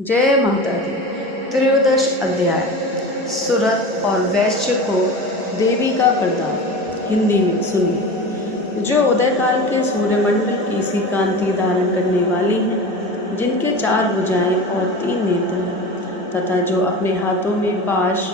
जय माता दी। त्रयोदश अध्याय सुरत और वैश्य को देवी का वरदान। हिंदी में सुनिए। जो उदय काल के सूर्यमंडल की सी कांति धारण करने वाली हैं, जिनके 4 भुजाएं और 3 नेत्र हैं, तथा जो अपने हाथों में पाश,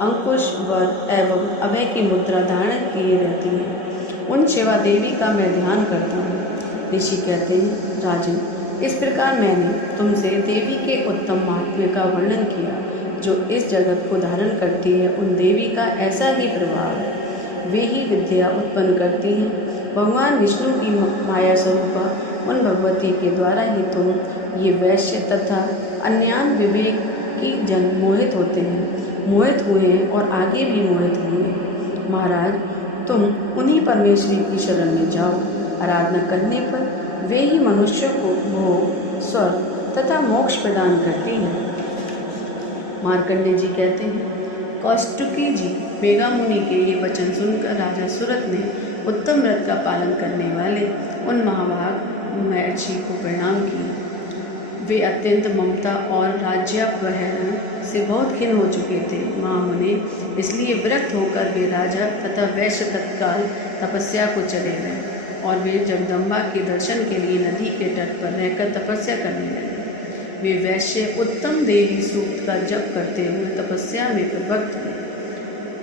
अंकुश, वर एवं अभय की मुद्रा धारण किए रहती हैं, उन शिवा देवी का मैं ध्यान करता हूँ। ऋषि कहते हैं, राजन, इस प्रकार मैंने तुमसे देवी के उत्तम महात्म्य का वर्णन किया। जो इस जगत को धारण करती है, उन देवी का ऐसा ही प्रभाव है। वे ही विद्या उत्पन्न करती हैं। भगवान विष्णु की माया स्वरूपा उन भगवती के द्वारा ही तुम ये वैश्य तथा अन्यान विवेक की जन मोहित होते हैं, मोहित हुए हैं और आगे भी मोहित होंगे। महाराज, तुम उन्हीं परमेश्वरी की शरण में जाओ। आराधना करने पर वे ही मनुष्य को भोग, स्वर्ग तथा मोक्ष प्रदान करती हैं। मार्कंडेय जी कहते हैं, कौष्टुकी जी मेघा मुनि के ये वचन सुनकर राजा सुरत ने उत्तम व्रत का पालन करने वाले उन महाभाग महर्षि को प्रणाम किया। वे अत्यंत ममता और राज्यापहरण से बहुत खिन्न हो चुके थे। महामुनि इसलिए विरक्त होकर वे राजा तथा वैश्य तत्काल तपस्या को चले गए और वे जगदम्बा के दर्शन के लिए नदी के तट पर रहकर तपस्या करने लगे। वे वैश्य उत्तम देवी सूक्त का जप करते हुए तपस्या में प्रवृत्त हुए।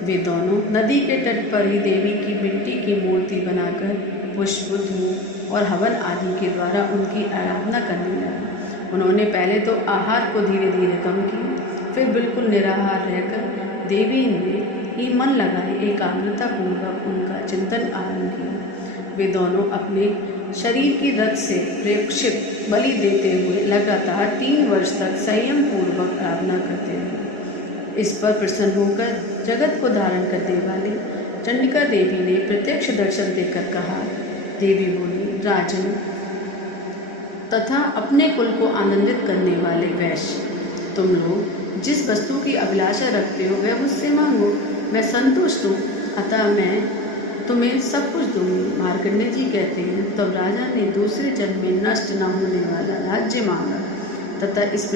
वे दोनों नदी के तट पर ही देवी की मिट्टी की मूर्ति बनाकर पुष्प, धूप और हवन आदि के द्वारा उनकी आराधना करने लगे। उन्होंने पहले तो आहार को धीरे धीरे कम किया, फिर बिल्कुल निराहार रहकर देवी में ही मन लगाए एकाग्रता पूर्वक उनका चिंतन आरंभ किया। वे दोनों अपने शरीर की रक्त से प्रेक्षित बलि देते हुए लगातार 3 वर्ष तक संयम पूर्वक आराधना करते रहे। इस पर प्रसन्न होकर जगत को धारण करने वाली चंडिका देवी ने प्रत्यक्ष दर्शन देकर कहा। देवी बोली, राजन तथा अपने कुल को आनंदित करने वाले वैश्य, तुम लोग जिस वस्तु की अभिलाषा रखते हो वह मुझसे मांगो, मैं संतुष्ट हूँ, अतः मैं तुम्हें सब कुछ दूंगी। मार्कंडेय जी कहते हैं, तब राजा ने दूसरे जन्म में नष्ट न होने वाला राज्य मांगा तथा इस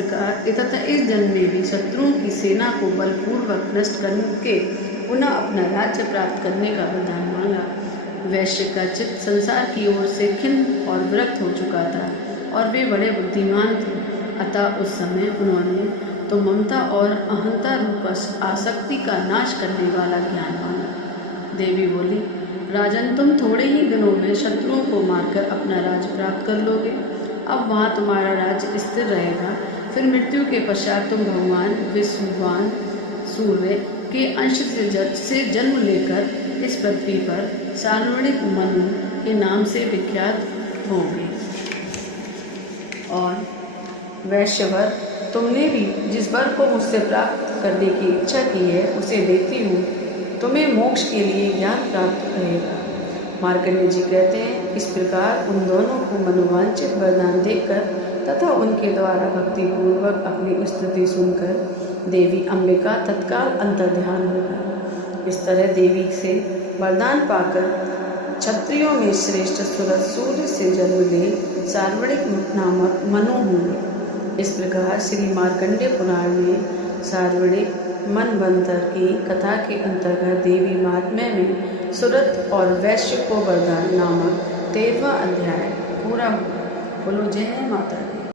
जन्म में भी शत्रुओं की सेना को बलपूर्वक नष्ट करके पुनः अपना राज्य प्राप्त करने का वरदान मांगा। वैश्य का चित्त संसार की ओर से खिन्न और विरक्त हो चुका था और वे बड़े बुद्धिमान थे, अतः उस समय उन्होंने तो ममता और अहंता रूप आसक्ति का नाश करने वाला ज्ञान मांगा। देवी बोली, राजन, तुम थोड़े ही दिनों में शत्रुओं को मारकर अपना राज्य प्राप्त कर लोगे। अब वहाँ तुम्हारा राज्य स्थिर रहेगा। फिर मृत्यु के पश्चात तुम भगवान विश्ववान सूर्य के अंश से जन्म लेकर इस पृथ्वी पर सार्वणिक मनु के नाम से विख्यात होंगे। और वैश्यवर, तुमने भी जिस वर को मुझसे प्राप्त करने की इच्छा की है उसे देती हूँ। तुम्हें मोक्ष के लिए ज्ञान प्राप्त रहेगा। मार्कंडेय जी कहते हैं, इस प्रकार उन दोनों को मनोवांछित वरदान देकर तथा उनके द्वारा भक्तिपूर्वक अपनी स्तुति सुनकर देवी अंबिका तत्काल अंतर्ध्यान हो गई। इस तरह देवी से वरदान पाकर क्षत्रियों में श्रेष्ठ सुरत सूर्य से जन्म ले सार्वणिक नामक मनु हुए। इस प्रकार श्री मार्कंडेय पुराण में सार्वणिक मनवंतर की कथा के अंतर्गत देवी महात्म्य में सुरत और वैश्य को वरदान नामक 13वां अध्याय पूरा हुआ। बोलो जय माता दी।